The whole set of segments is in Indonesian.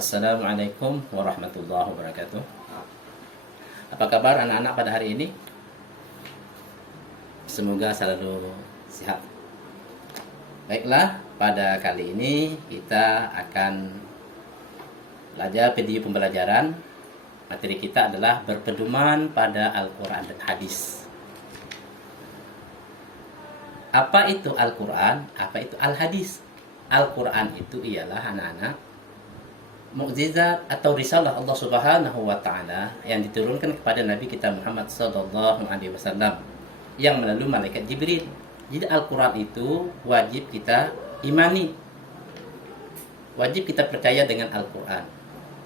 Assalamualaikum warahmatullahi wabarakatuh. Apa kabar anak-anak pada hari ini? Semoga selalu sehat. Baiklah, pada kali ini kita akan belajar video pembelajaran. Materi kita adalah berpedoman pada Al-Quran dan Hadis. Apa itu Al-Quran? Apa itu Al-Hadis? Al-Quran itu ialah anak-anak mukjizat atau risalah Allah Subhanahu wa taala yang diturunkan kepada Nabi kita Muhammad sallallahu alaihi wasallam yang melalui malaikat Jibril. Jadi Al-Qur'an itu wajib kita imani. Wajib kita percaya dengan Al-Qur'an.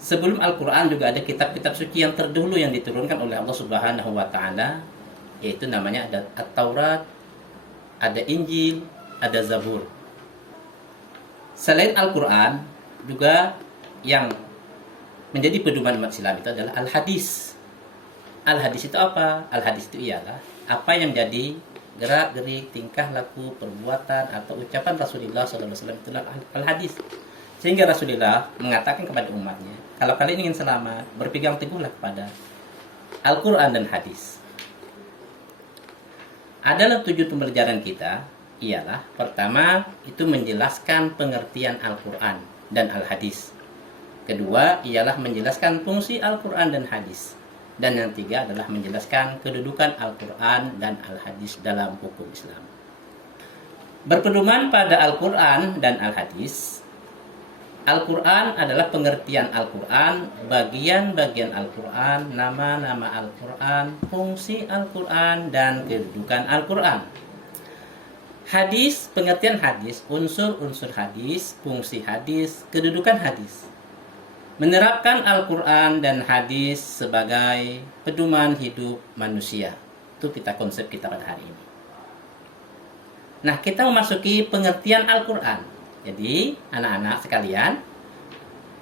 Sebelum Al-Qur'an juga ada kitab-kitab suci yang terdahulu yang diturunkan oleh Allah Subhanahu wa taala, yaitu namanya ada At-Taurat, ada Injil, ada Zabur. Selain Al-Qur'an juga yang menjadi pedoman umat Islam itu adalah Al-Hadis. Al-Hadis itu apa? Al-Hadis itu ialah apa yang menjadi gerak-gerik, tingkah laku, perbuatan atau ucapan Rasulullah SAW, itulah Al-Hadis. Sehingga Rasulullah mengatakan kepada umatnya, kalau kalian ingin selamat, berpegang teguhlah kepada Al-Quran dan Hadis. Adalah tujuan pembelajaran kita ialah pertama itu menjelaskan pengertian Al-Quran dan Al-Hadis. Kedua ialah menjelaskan fungsi Al-Quran dan Hadis. Dan yang tiga adalah menjelaskan kedudukan Al-Quran dan Al-Hadis dalam hukum Islam. Berpedoman pada Al-Quran dan Al-Hadis. Al-Quran adalah pengertian Al-Quran, bagian-bagian Al-Quran, nama-nama Al-Quran, fungsi Al-Quran, dan kedudukan Al-Quran. Hadis, pengertian hadis, unsur-unsur hadis, fungsi hadis, kedudukan hadis. Menerapkan Al-Quran dan Hadis sebagai pedoman hidup manusia. Itu konsep kita pada hari ini. Nah, kita memasuki pengertian Al-Quran. Jadi, anak-anak sekalian,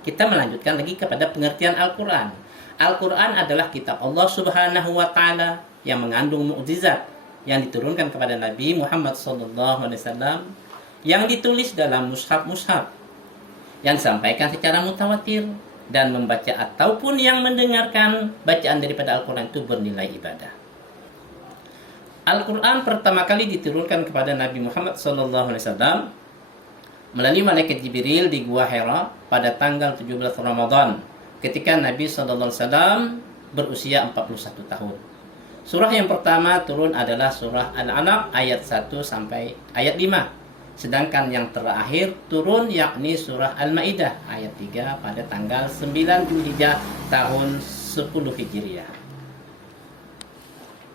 kita melanjutkan lagi kepada pengertian Al-Quran. Al-Quran adalah kitab Allah Subhanahu wa taala yang mengandung mukjizat yang diturunkan kepada Nabi Muhammad SAW yang ditulis dalam mushaf-mushaf yang disampaikan secara mutawatir dan membaca ataupun yang mendengarkan bacaan daripada Al-Quran itu bernilai ibadah. Al-Quran pertama kali diturunkan kepada Nabi Muhammad SAW melalui malaikat Jibril di Gua Hira pada tanggal 17 Ramadan ketika Nabi SAW berusia 41 tahun. Surah yang pertama turun adalah surah Al-Alaq ayat 1 sampai ayat 5. Sedangkan yang terakhir turun yakni surah Al-Maidah ayat 3 pada tanggal 9 Zulhijjah tahun 10 Hijriah.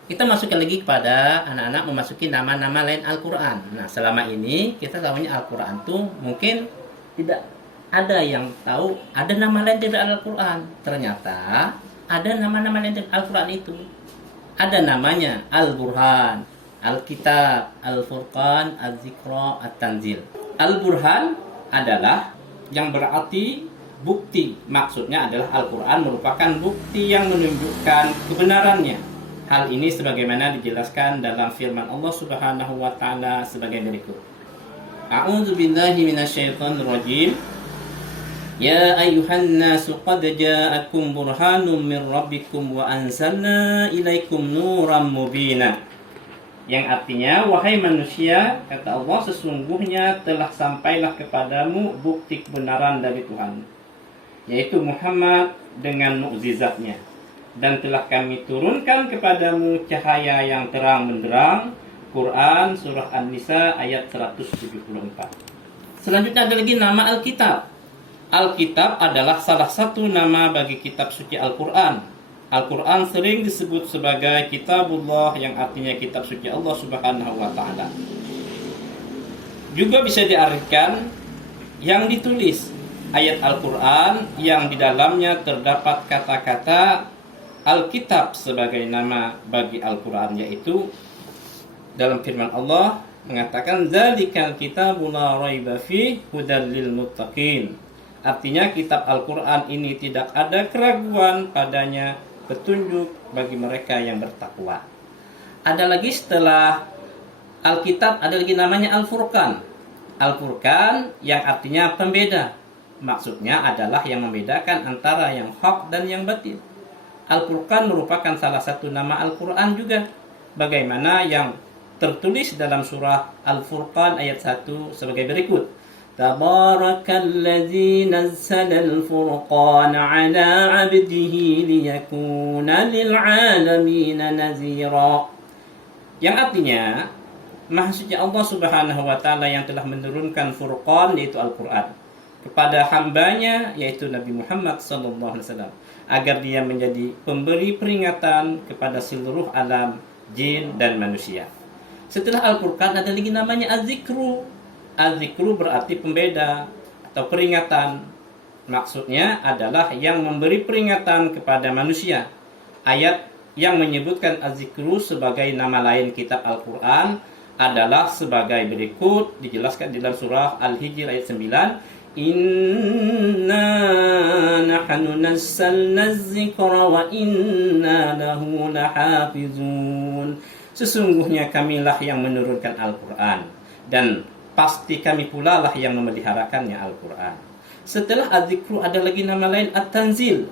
Kita masukkan lagi kepada anak-anak memasuki nama-nama lain Al-Quran. Nah, selama ini kita tahunya Al-Quran itu mungkin tidak ada yang tahu ada nama lain dari Al-Quran. Ternyata ada nama-nama lain dari Al-Quran itu. Ada namanya Al-Burhan, Al-Kitab, Al-Furqan, Al-Zikra, At-Tanzil. Al-Burhan adalah yang berarti bukti. Maksudnya adalah Al-Quran merupakan bukti yang menunjukkan kebenarannya. Hal ini sebagaimana dijelaskan dalam firman Allah Subhanahu wa taala sebagai berikut. A'udzu billahi minasyaitonir rajim. Ya ayuhan nasu qad ja'akum burhanum min rabbikum wa anzalna ilaikum nuram mubina. Yang artinya, wahai manusia, kata Allah, sesungguhnya telah sampailah kepadamu bukti kebenaran dari Tuhan, yaitu Muhammad dengan mukjizatnya. Dan telah kami turunkan kepadamu cahaya yang terang benderang. Quran surah An-Nisa ayat 174. Selanjutnya ada lagi nama Alkitab. Alkitab adalah salah satu nama bagi kitab suci Al-Quran. Al-Quran sering disebut sebagai Kitabullah yang artinya kitab suci Allah Subhanahu wa taala. Juga bisa diartikan yang ditulis, ayat Al-Quran yang di dalamnya terdapat kata-kata Alkitab sebagai nama bagi Al-Quran, yaitu dalam firman Allah mengatakan zalikal kitabul la raiba fihi hudal lil muttaqin. Artinya kitab Al-Quran ini tidak ada keraguan padanya, petunjuk bagi mereka yang bertakwa. Ada lagi setelah Alkitab, ada lagi namanya Al-Furqan. Al-Furqan yang artinya pembeda. Maksudnya adalah yang membedakan antara yang hak dan yang batil. Al-Furqan merupakan salah satu nama Al-Quran juga. Bagaimana yang tertulis dalam surah Al-Furqan ayat 1 sebagai berikut. Tabarakalladzi nazzalal furqana ala 'abdihi liyakuna lil 'alamin nazira. Yang artinya, Maha Suci Allah Subhanahu wa taala yang telah menurunkan Furqan yaitu Al-Qur'an kepada hambanya yaitu Nabi Muhammad sallallahu alaihi wasallam agar dia menjadi pemberi peringatan kepada seluruh alam jin dan manusia. Setelah Al-Furqan ada lagi namanya Az-Zikru. Az-Zikru berarti pembeda atau peringatan. Maksudnya adalah yang memberi peringatan kepada manusia. Ayat yang menyebutkan Az-Zikru sebagai nama lain kitab Al-Quran adalah sebagai berikut, dijelaskan di dalam surah Al-Hijr ayat 9. Inna nahnu nazzalna az-zikra wa inna lahu lahafizun. Sesungguhnya kamilah yang menurunkan Al-Quran dan pasti kami pula lah yang memeliharakannya Al-Quran. Setelah Az-Zikru ada lagi nama lain At-Tanzil.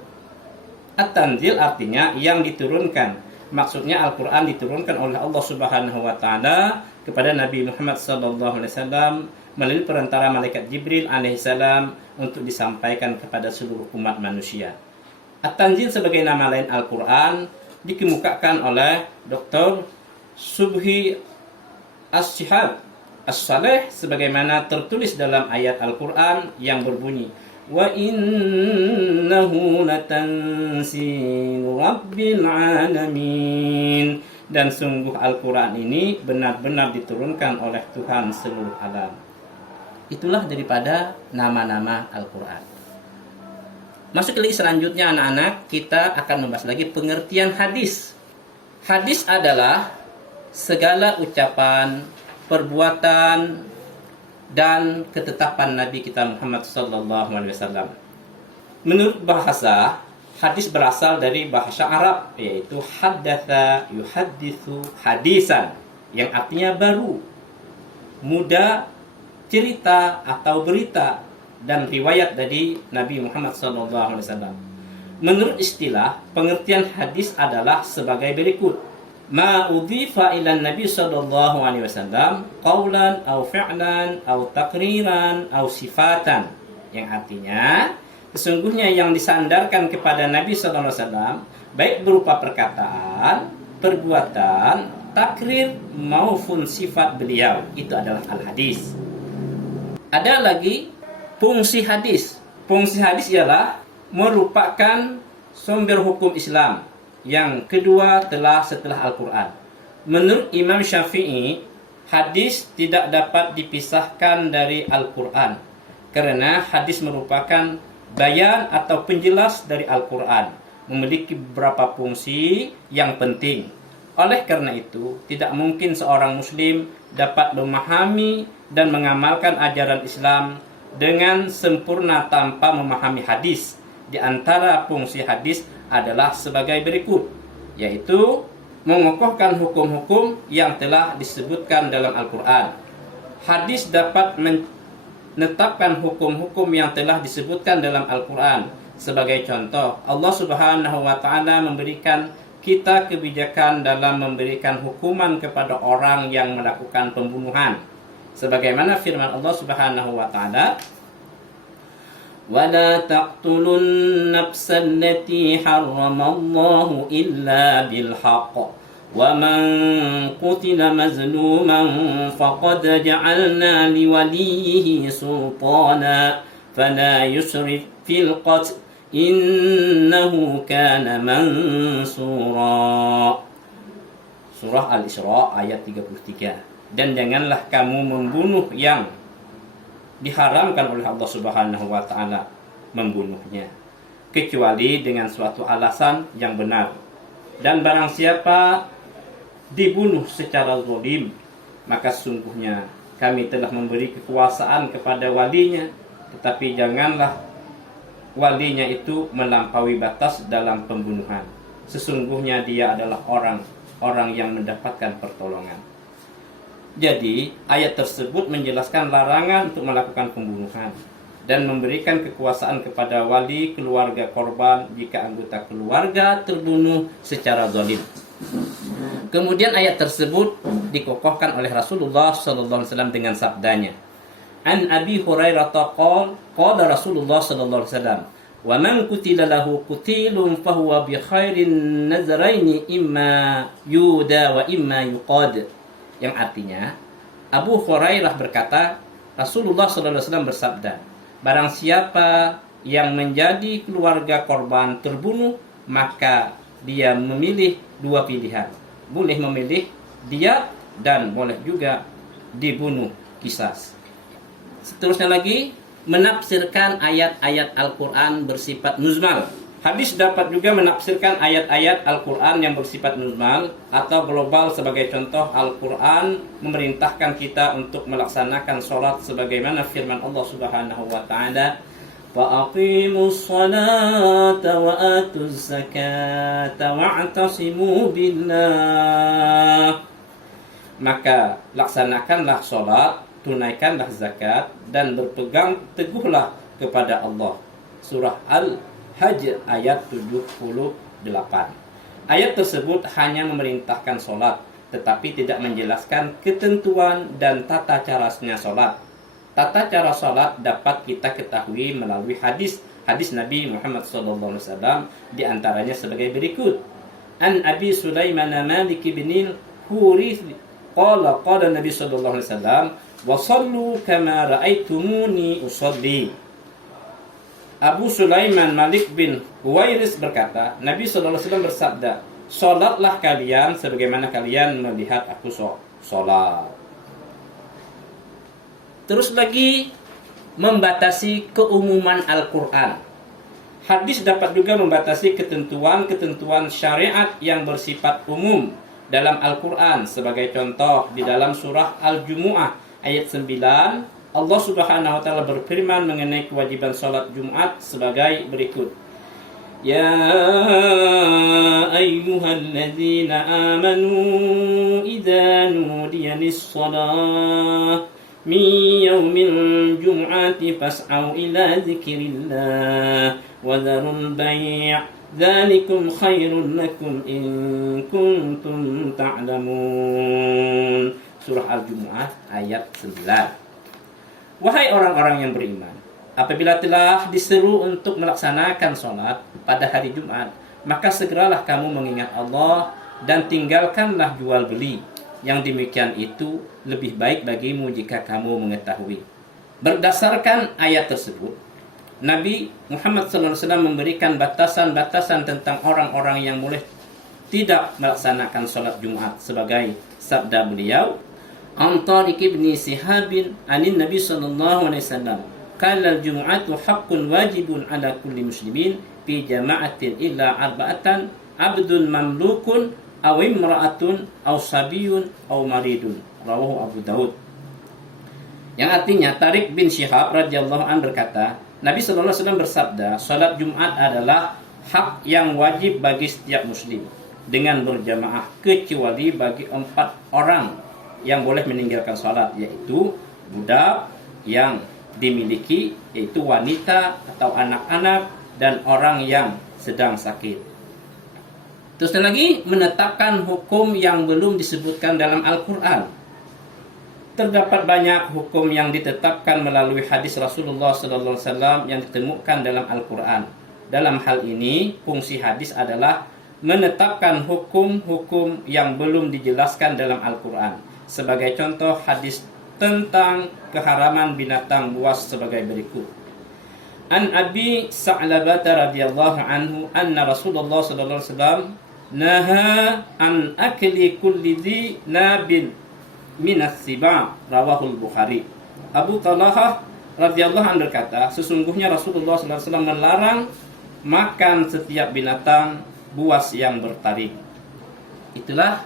At-Tanzil artinya yang diturunkan. Maksudnya Al-Quran diturunkan oleh Allah Subhanahu wa taala kepada Nabi Muhammad sallallahu alaihi wasallam melalui perantara malaikat Jibril alaihissalam untuk disampaikan kepada seluruh umat manusia. At-Tanzil sebagai nama lain Al-Quran dikemukakan oleh Dr. Subhi As-Shihab As-Saleh sebagaimana tertulis dalam ayat Al-Quran yang berbunyi wa innahu latanzilu rabbil alamin, dan sungguh Al-Quran ini benar-benar diturunkan oleh Tuhan seluruh alam. Itulah daripada nama-nama Al-Quran. Masuk ke lagi selanjutnya anak-anak, kita akan membahas lagi pengertian hadis. Hadis adalah segala ucapan, perbuatan, dan ketetapan Nabi kita Muhammad sallallahu alaihi wasallam. Menurut bahasa, hadis berasal dari bahasa Arab yaitu haddatsa yuhadditsu hadisan yang artinya baru, muda, cerita atau berita dan riwayat dari Nabi Muhammad sallallahu alaihi wasallam. Menurut istilah, pengertian hadis adalah sebagai berikut. Ma udhifa ila Nabi sallallahu alaihi wasallam qaulan aw fi'lan aw taqriran aw sifatan, yang artinya sesungguhnya yang disandarkan kepada Nabi sallallahu alaihi wasallam baik berupa perkataan, perbuatan, takrir maupun sifat beliau, itu adalah al-hadis. Ada lagi fungsi hadis. Fungsi hadis ialah merupakan sumber hukum Islam yang kedua setelah Al-Quran. Menurut Imam Syafi'i, hadis tidak dapat dipisahkan dari Al-Quran karena hadis merupakan bayan atau penjelas dari Al-Quran, memiliki beberapa fungsi yang penting. Oleh karena itu, tidak mungkin seorang muslim dapat memahami dan mengamalkan ajaran Islam dengan sempurna tanpa memahami hadis. Di antara fungsi hadis adalah sebagai berikut, yaitu mengokohkan hukum-hukum yang telah disebutkan dalam Al-Quran. Hadis dapat menetapkan hukum-hukum yang telah disebutkan dalam Al-Quran. Sebagai contoh, Allah Subhanahu wa taala memberikan kita kebijakan dalam memberikan hukuman kepada orang yang melakukan pembunuhan. Sebagaimana firman Allah Subhanahu wa taala, وَلَا تَقْتُلُوا النَّفْسَ الَّتِي حَرَّمَ اللَّهُ إِلَّا بِالْحَقِّ وَمَنْ قُتِلَ مَظْلُومًا فَقَدْ جَعَلْنَا لِوَلِيِّهِ سُلْطَانًا فَلَا يُسْرِفْ فِي الْقَتْلِ إِنَّهُ كَانَ مَنْصُورًا. Surah Al-Isra ayat 33. Dan janganlah kamu membunuh yang diharamkan oleh Allah Subhanahu wa taala membunuhnya kecuali dengan suatu alasan yang benar. Dan barang siapa dibunuh secara zalim, maka sungguhnya kami telah memberi kekuasaan kepada walinya, tetapi janganlah walinya itu melampaui batas dalam pembunuhan. Sesungguhnya dia adalah orang yang mendapatkan pertolongan. Jadi, ayat tersebut menjelaskan larangan untuk melakukan pembunuhan. dan memberikan kekuasaan kepada wali keluarga korban jika anggota keluarga terbunuh secara zalim. Kemudian ayat tersebut dikokohkan oleh Rasulullah SAW dengan sabdanya, An Abi Hurairah qala Rasulullah SAW, wa man qutila lahu qutilun fahuwa bi khairin nazraini imma yuda wa imma yuqad. Yang artinya, Abu Hurairah berkata, Rasulullah SAW bersabda, barang siapa yang menjadi keluarga korban terbunuh, maka dia memilih dua pilihan. Boleh memilih diat dan boleh juga dibunuh qisas. Seterusnya lagi, menafsirkan ayat-ayat Al-Quran bersifat muzmal. Hadis dapat juga menafsirkan ayat-ayat Al-Quran yang bersifat muzmal atau global. Sebagai contoh, Al-Quran memerintahkan kita untuk melaksanakan sholat sebagaimana firman Allah Subhanahu wa Ta'ala, وَأَقِيمُوا الصَّلَاةَ وَآتُوا الزَّكَاةَ وَاعْتَصِمُوا بِاللَّهِ. Maka laksanakanlah sholat, tunaikanlah zakat, dan berpegang teguhlah kepada Allah. Surah Al-Hajj ayat 78. Ayat tersebut hanya memerintahkan sholat, tetapi tidak menjelaskan ketentuan dan tata caranya sholat. Tata cara sholat dapat kita ketahui melalui hadis Nabi Muhammad SAW, di antaranya sebagai berikut. An Abi Sulaiman Malik bin Hurith qala Nabi sallallahu alaihi wasallam, wa sallu kama ra'aitumuni usalli. Abu Sulaiman Malik bin Huwairis berkata, Nabi sallallahu alaihi wasallam bersabda, salatlah kalian sebagaimana kalian melihat aku salat. Terus lagi, membatasi keumuman Al-Qur'an. Hadis dapat juga membatasi ketentuan-ketentuan syariat yang bersifat umum dalam Al-Quran. Sebagai contoh, di dalam surah Al-Jumu'ah ayat 9, Allah Subhanahu wa Ta'ala berfirman mengenai kewajiban salat Jumat sebagai berikut. Ya ayyuhalladzina amanu idza nudiya lis-shalah min yaumil jum'ati fas'au ila dzikrillah wa dzarul bai'. Dzalikum khairun lakum in kuntum ta'lamun. Surah Al-Jumu'ah ayat 9. Wahai orang-orang yang beriman, apabila telah diseru untuk melaksanakan sholat pada hari Jumat, maka segeralah kamu mengingat Allah dan tinggalkanlah jual beli. Yang demikian itu lebih baik bagimu jika kamu mengetahui. Berdasarkan ayat tersebut, Nabi Muhammad SAW memberikan batasan-batasan tentang orang-orang yang boleh tidak melaksanakan sholat Jumat, sebagai sabda beliau, An Tariq ibn Sihabin anin Nabi sallallahu alaihi wasallam, qala al-jum'atu haqqun wajibun ala kulli muslimin fi jama'atin illa arba'atan abdun mamlukun aw imra'atun aw sabiyun aw maridun. Rawahu Abu Daud. Yang artinya, Tariq bin Syihab radhiyallahu anhu berkata, Nabi sallallahu alaihi wasallam bersabda, salat Jumat adalah hak yang wajib bagi setiap muslim dengan berjamaah, kecuali bagi 4 orang yang boleh meninggalkan salat, yaitu budak yang dimiliki, yaitu wanita atau anak-anak, dan orang yang sedang sakit. Terus lagi, menetapkan hukum yang belum disebutkan dalam Al-Quran. Terdapat banyak hukum yang ditetapkan melalui hadis Rasulullah SAW yang ditemukan dalam Al-Quran. Dalam hal ini, fungsi hadis adalah menetapkan hukum-hukum yang belum dijelaskan dalam Al-Quran. Sebagai contoh, hadis tentang keharaman binatang buas sebagai berikut. An Abi Sa'labah radhiyallahu anhu anna Rasulullah sallallahu alaihi wasallam naha an akli kulli dhi nabin minas siba. Rawahul Bukhari. Abu Talhah radhiyallahu anhu berkata, sesungguhnya Rasulullah sallallahu alaihi wasallam melarang makan setiap binatang buas yang bertaring. Itulah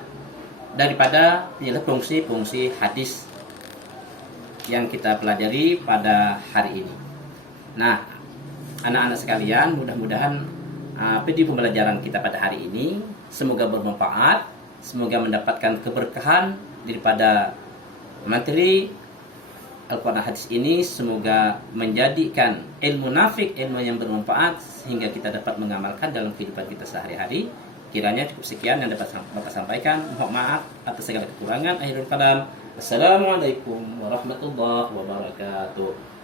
daripada fungsi-fungsi hadis yang kita pelajari pada hari ini. Nah, anak-anak sekalian, mudah-mudahan video pembelajaran kita pada hari ini semoga bermanfaat, semoga mendapatkan keberkahan daripada materi Al-Quran hadis ini semoga menjadikan ilmu nafik, ilmu yang bermanfaat sehingga kita dapat mengamalkan dalam kehidupan kita sehari-hari. Kiranya cukup sekian yang dapat Bapak sampaikan. Mohon maaf atas segala kekurangan. Akhirul kalam. Assalamualaikum warahmatullahi wabarakatuh.